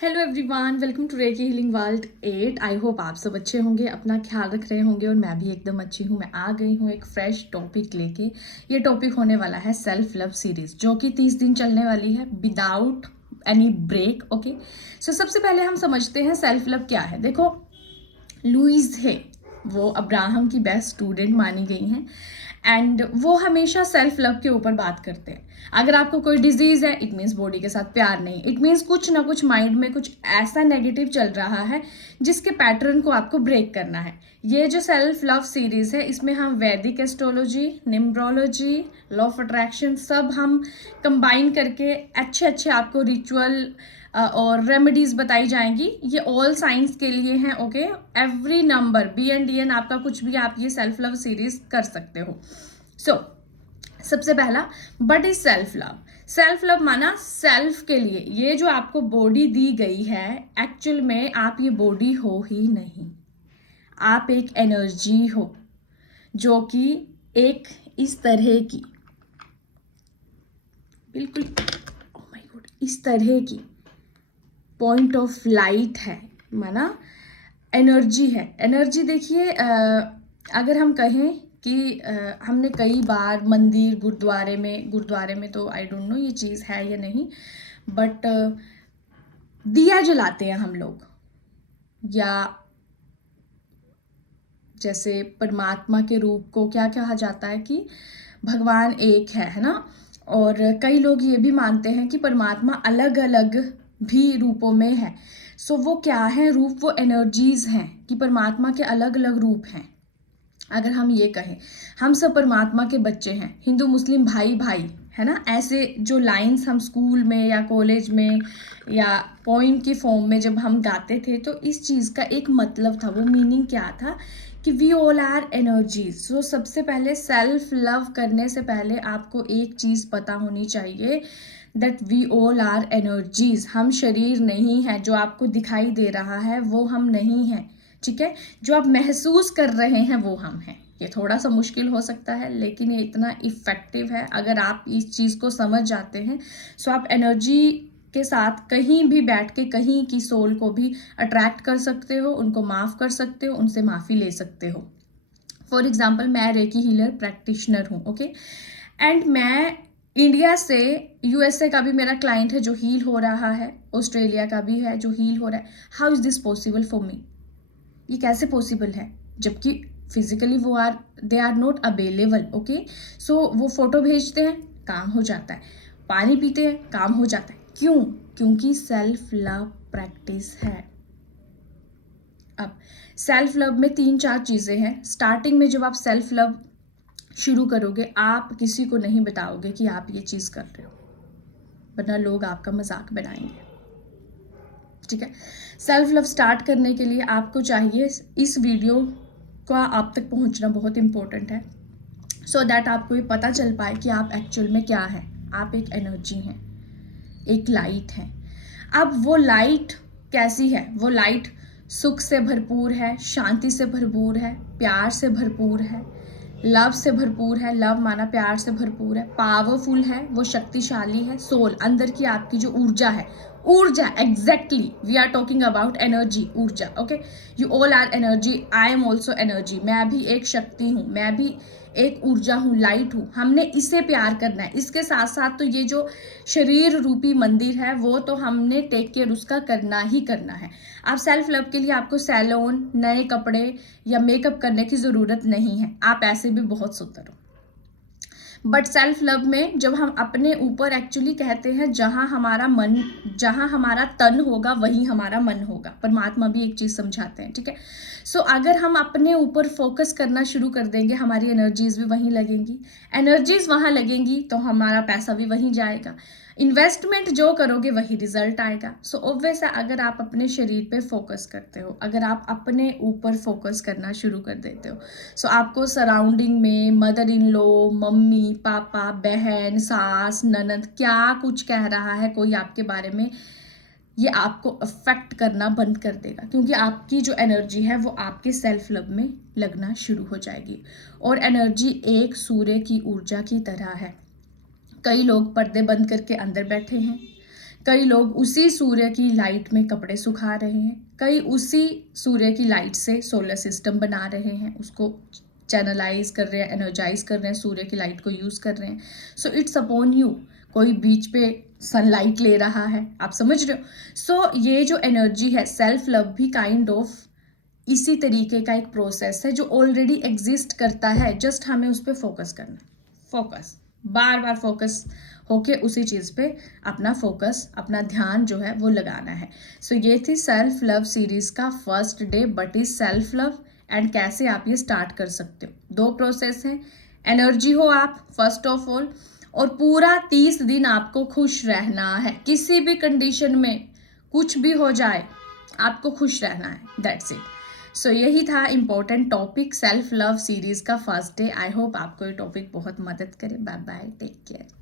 Hello everyone, welcome to reiki healing world 8। I hope आप सब अच्छे होंगे, अपना ख्याल रख रहे होंगे और मैं भी एकदम अच्छी हूँ। मैं आ गई हूँ एक फ्रेश टॉपिक लेके। ये टॉपिक होने वाला है सेल्फ लव सीरीज, जो कि 30 दिन चलने वाली है विदाउट एनी ब्रेक। ओके, सो सबसे पहले हम समझते हैं सेल्फ लव क्या है। देखो, लुइस है, वो अब्राहम की बेस्ट स्टूडेंट मानी गई हैं एंड वो हमेशा सेल्फ लव के ऊपर बात करते हैं। अगर आपको कोई डिजीज है, इट मीन्स बॉडी के साथ प्यार नहीं, इट मीन्स कुछ ना कुछ माइंड में कुछ ऐसा नेगेटिव चल रहा है जिसके पैटर्न को आपको ब्रेक करना है। ये जो सेल्फ लव सीरीज है, इसमें हम वैदिक astrology, numerology, law of attraction सब हम कंबाइन करके अच्छे अच्छे आपको रिचुअल और रेमेडीज बताई जाएंगी। ये ऑल साइंस के लिए हैं। ओके, एवरी नंबर BNDN आपका कुछ भी आप ये सेल्फ लव सीरीज कर सकते हो। सो सबसे पहला, but is self love. Self love माना सेल्फ के लिए। ये जो आपको बॉडी दी गई है, एक्चुअल में आप ये बॉडी हो ही नहीं, आप एक एनर्जी हो जो कि एक इस तरह की, बिल्कुल ओह माय गॉड, इस तरह की पॉइंट ऑफ लाइट है, माना एनर्जी है। एनर्जी देखिए, अगर हम कहें कि हमने कई बार मंदिर गुरुद्वारे में तो आई डोंट नो ये चीज़ है या नहीं, बट दिया जलाते हैं हम लोग, या जैसे परमात्मा के रूप को क्या कहा जाता है कि भगवान एक है ना। और कई लोग ये भी मानते हैं कि परमात्मा अलग अलग भी रूपों में है। सो वो क्या है रूप? वो एनर्जीज हैं कि परमात्मा के अलग अलग रूप हैं। अगर हम ये कहें हम सब परमात्मा के बच्चे हैं, हिंदू मुस्लिम भाई भाई है ना, ऐसे जो लाइंस हम स्कूल में या कॉलेज में या पोइम की फॉर्म में जब हम गाते थे, तो इस चीज़ का एक मतलब था, वो मीनिंग क्या था कि वी ऑल आर एनर्जीज। सो सबसे पहले सेल्फ लव करने से पहले आपको एक चीज़ पता होनी चाहिए, that we all are energies. हम शरीर नहीं है, जो आपको दिखाई दे रहा है वो हम नहीं हैं, ठीक है। जो आप महसूस कर रहे हैं वो हम हैं। ये थोड़ा सा मुश्किल हो सकता है, लेकिन ये इतना इफ़ेक्टिव है। अगर आप इस चीज़ को समझ जाते हैं, सो आप एनर्जी के साथ कहीं भी बैठ के कहीं की सोल को भी अट्रैक्ट कर सकते हो, उनको माफ़ कर सकते हो, उनसे माफ़ी ले सकते हो। फॉर एग्जाम्पल, मैं रेकी हीलर प्रैक्टिशनर हूँ, ओके, एंड मैं इंडिया से USA का भी मेरा क्लाइंट है जो हील हो रहा है, ऑस्ट्रेलिया का भी है जो हील हो रहा है। How is this possible for me? ये कैसे पॉसिबल है जबकि physically they are not available. Okay, so वो फोटो भेजते हैं, काम हो जाता है, पानी पीते हैं, काम हो जाता है। क्यों? क्योंकि सेल्फ लव प्रैक्टिस है। अब सेल्फ लव में 3-4 चीज़ें हैं। स्टार्टिंग में जब आप सेल्फ लव शुरू करोगे, आप किसी को नहीं बताओगे कि आप ये चीज़ कर रहे हो, वरना लोग आपका मजाक बनाएंगे, ठीक है। सेल्फ लव स्टार्ट करने के लिए आपको चाहिए, इस वीडियो का आप तक पहुंचना बहुत इंपॉर्टेंट है, सो दैट आपको ये पता चल पाए कि आप एक्चुअल में क्या है। आप एक एनर्जी हैं, एक लाइट है। अब वो लाइट कैसी है? वो लाइट सुख से भरपूर है, शांति से भरपूर है, प्यार से भरपूर है, लव से भरपूर है। लव माना प्यार से भरपूर है, पावरफुल है, वो शक्तिशाली है। सोल, अंदर की आपकी जो ऊर्जा है, ऊर्जा exactly we are talking about energy, ऊर्जा। Okay, you all are energy, I am also energy. मैं भी एक शक्ति हूँ, मैं भी एक ऊर्जा हूँ, लाइट हूँ। हमने इसे प्यार करना है। इसके साथ साथ तो ये जो शरीर रूपी मंदिर है, वो तो हमने टेक केयर उसका करना ही करना है। आप सेल्फ लव के लिए आपको सैलून, नए कपड़े या मेकअप करने की ज़रूरत नहीं है, आप ऐसे भी बहुत सुंदर हो। बट सेल्फ लव में जब हम अपने ऊपर एक्चुअली कहते हैं, जहाँ हमारा तन होगा वहीं हमारा मन होगा। परमात्मा भी एक चीज़ समझाते हैं, ठीक है। सो अगर हम अपने ऊपर फोकस करना शुरू कर देंगे, हमारी एनर्जीज भी वहीं लगेंगी। एनर्जीज वहाँ लगेंगी तो हमारा पैसा भी वहीं जाएगा। इन्वेस्टमेंट जो करोगे वही रिजल्ट आएगा। सो ऑब्वियस है, अगर आप अपने शरीर पे फोकस करते हो, अगर आप अपने ऊपर फोकस करना शुरू कर देते हो, सो आपको सराउंडिंग में mother in law, mummy papa, बहन, सास, ननद क्या कुछ कह रहा है कोई आपके बारे में, ये आपको अफेक्ट करना बंद कर देगा, क्योंकि आपकी जो एनर्जी है वो आपके सेल्फ लव में लगना शुरू हो जाएगी। और एनर्जी एक सूर्य की ऊर्जा की तरह है। कई लोग पर्दे बंद करके अंदर बैठे हैं, कई लोग उसी सूर्य की लाइट में कपड़े सुखा रहे हैं, कई उसी सूर्य की लाइट से सोलर सिस्टम बना रहे हैं, उसको चैनलाइज कर रहे हैं, एनर्जाइज कर रहे हैं, सूर्य की लाइट को यूज़ कर रहे हैं। So it's upon you. कोई बीच पे सनलाइट ले रहा है, आप समझ रहे हो। सो ये जो एनर्जी है, सेल्फ लव भी काइंड ऑफ इसी तरीके का एक प्रोसेस है जो ऑलरेडी एग्जिस्ट करता है, जस्ट हमें उस पर फोकस करना है। फोकस, बार बार फोकस होके उसी चीज़ पे अपना फोकस, अपना ध्यान जो है वो लगाना है। सो ये थी सेल्फ लव सीरीज़ का first day, but is self love and कैसे आप ये स्टार्ट कर सकते हो। 2 प्रोसेस हैं, एनर्जी हो आप फर्स्ट ऑफ ऑल, और पूरा 30 दिन आपको खुश रहना है, किसी भी कंडीशन में कुछ भी हो जाए आपको खुश रहना है, दैट्स इट। सो यही था important topic self love series का फर्स्ट डे। आई होप आपको ये टॉपिक बहुत मदद करे। Bye bye, take care.